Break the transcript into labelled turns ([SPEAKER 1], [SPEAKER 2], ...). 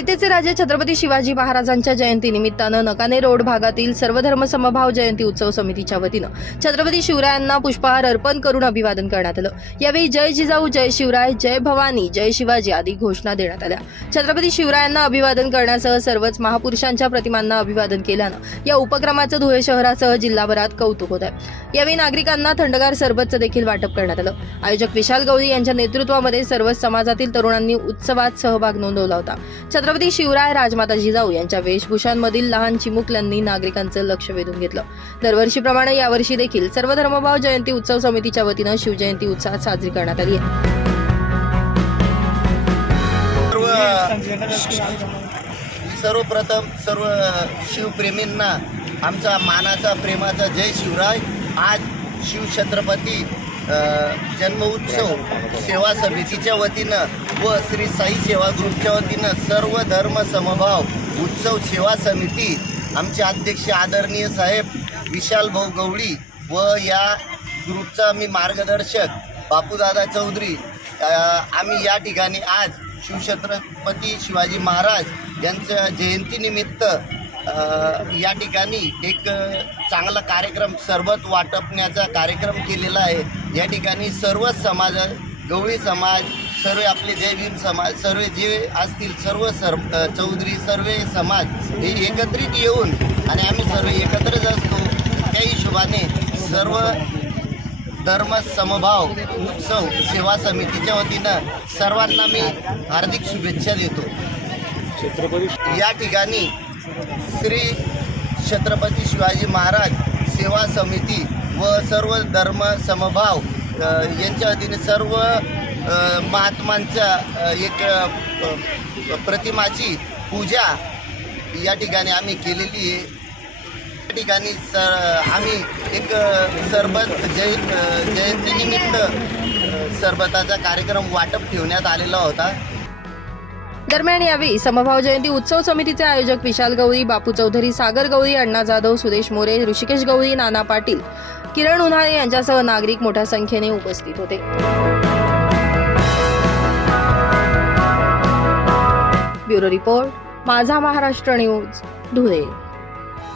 [SPEAKER 1] रयतेचे राजे छत्रपती शिवाजी महाराजांच्या जयंती निमित्तानं नकाने रोड भागातील सर्वधर्म समभाव जयंती उत्सव समितीच्या वतीनं छत्रपती शिवरायांना पुष्पहार अर्पण करून अभिवादन करण्यात आलं. यावेळी जय जिजाऊ जय शिवराय जय भवानी जय शिवाजी आदी घोषणा देण्यात आल्या. छत्रपती शिवरायांना अभिवादन करण्यासह सर्वच महापुरुषांच्या प्रतिमांना अभिवादन केल्यानं या उपक्रमाचं धुळे शहरासह जिल्हाभरात कौतुक होत आहे. यावेळी नागरिकांना थंडगार सरबतचं देखील वाटप करण्यात आलं. आयोजक विशाल गवळी यांच्या नेतृत्वामध्ये सर्वच समाजातील तरुणांनी उत्सवात सहभाग नोंदवला होता. छत्रपती शिवराय राजमाता जिजाऊ यांच्या वेशभूषांमधील लहान चिमुकल्यांनी नागरिकांचं लक्ष वेधून घेतलं. दरवर्षीप्रमाणे यावर्षी देखील सर्व धर्मभाव जयंती उत्सव समितीच्या वतीनं शिवजयंती उत्साहात साजरी करण्यात आली आहे.
[SPEAKER 2] सर्व सर्वप्रथम सर्व शिवप्रेमींना आमचा मानाचा प्रेमाचा जय शिवराय. आज शिवछत्रपती जन्म उत्सव सेवा समितीच्या वतीनं व श्री साई सेवा ग्रुपच्या वतीनं सर्व धर्म समभाव उत्सव सेवा समिती आमचे अध्यक्ष आदरणीय साहेब विशाल भाऊ गवळी व या ग्रुपचा मी मार्गदर्शक बापूदादा चौधरी. आम्ही या ठिकाणी आज शिवछत्रपती शिवाजी महाराज यांच्या जयंतीनिमित्त या ठिकाणी एक चांगला कार्यक्रम सरबत वाटपण्याचा कार्यक्रम केलेला आहे. या ठिकाणी सर्व समाज गवळी समाज सर्व आपले जय भीम समाज सर्व जे असतील सर्व सर चौधरी सर्व समाज हे एकत्रित येऊन आणि आम्ही सर्व एकत्रच असतो. त्या हिशोबाने सर्व धर्म समभाव उत्सव सेवा समितीच्या वतीनं सर्वांना मी हार्दिक शुभेच्छा देतो. या ठिकाणी श्री छत्रपती शिवाजी महाराज सेवा समिती व सर्व धर्म समभाव यांच्या अधीने सर्व महात्मांच्या एक प्रतिमाची पूजा या ठिकाणी आम्ही केलेली आहे. या ठिकाणी स आम्ही एक सरबत जय जयंतीनिमित्त सरबताचा कार्यक्रम वाटप ठेवण्यात आलेला होता.
[SPEAKER 1] दरम्यान यावेळी समभाव जयंती उत्सव समितीचे आयोजक विशाल गवळी बापू चौधरी सागर गवळी अण्णा जाधव सुदेश मोरे ऋषिकेश गवळी नाना पाटील किरण उन्हाळे यांच्यासह नागरिक मोठ्या संख्येने उपस्थित होते. ब्युरो रिपोर्ट माझा महाराष्ट्र न्यूज धुळे.